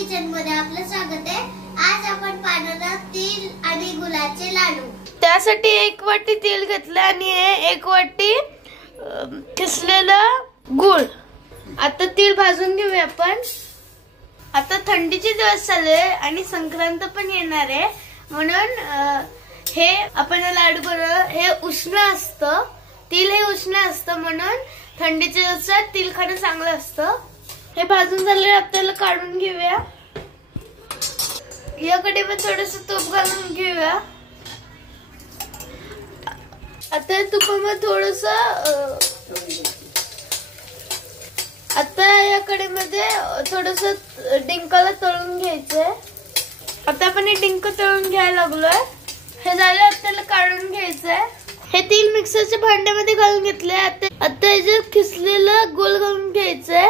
Kitchen मध्ये आपलं स्वागत आहे। आज आपण पाहणार तिल आणि गुळाचे लाडू। त्यासाठी 1 वाटी तेल घेतलं आणि 1 वाटी किसलेलं गुळ। आता तीळ भाजून घेऊया आपण। आता थंडीचे दिवस चालू आहे आणि संक्रांत पण येणार आहे, म्हणून हे आपण लाडू बनवू। हे उष्ण असतं, तीळ हे उष्ण असतं, म्हणून थंडीच्या दिवसात तीळ खाणं चांगलं असतं। हे भाजून झाले, आपल्याला काढून घेऊया। याकडे पण थोडंसं तूप घालून घेऊया। आता तुपामध्ये थोडंसं आता या कढईमध्ये थोडंसं डिंकाला तळून घ्यायचंय। आता आपण हे डिंक तळून घ्यायला लागलोय। हे झालं, आपल्याला काढून घ्यायचंय। हे तीळ मिक्सरच्या भांड्यामध्ये घालून घेतले। आता याच्यात खिसलेलं गुळ घालून घ्यायचंय।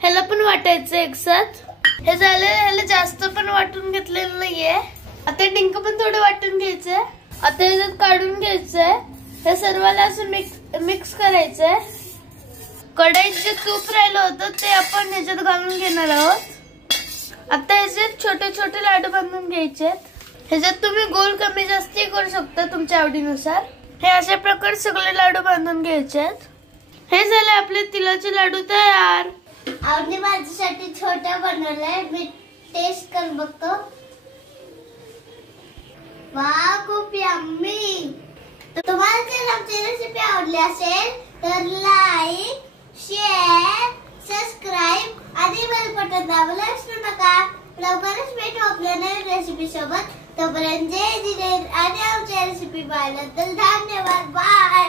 ह्याला पण वाटायचं एकसाथ। हे झालं, ह्याला जास्त पण वाटून घेतलेलं नाहीये। आता डिंक पण थोडं वाटून घ्यायचंय। आता याच्यात काढून घ्यायचंय। हे सर्वाला असं मिक्स करायचंय। कढईत जे तूप राहिलं होतं ते आपण ह्याच्यात घालून घेणार आहोत। आता याच्यात छोटे छोटे लाडू बांधून घ्यायचे। ह्याच्यात तुम्ही गोल कमी जास्ती करू शकता तुमच्या आवडीनुसार। हे अशा प्रकारे सगळे लाडू बांधून घ्यायचे। हे झाले आपले तिळाचे लाडू तयार। आवडी माझ्यासाठी छोटा बनवलाय, मी टेस्ट करून बघतो। वाह, खूप यम्मी। तुम्हाला जर आमची रेसिपी आवडली असेल तर लाईक, शेअर, सबस्क्राइब आणि बेल बटन दाबायला विसरू नका। लवकरच भेटू आपल्या नवीन रेसिपी सोबत। तोपर्यंत जय जिनेंद्र आणि आमच्या रेसिपी पाहिल्याबद्दल धन्यवाद। बाय।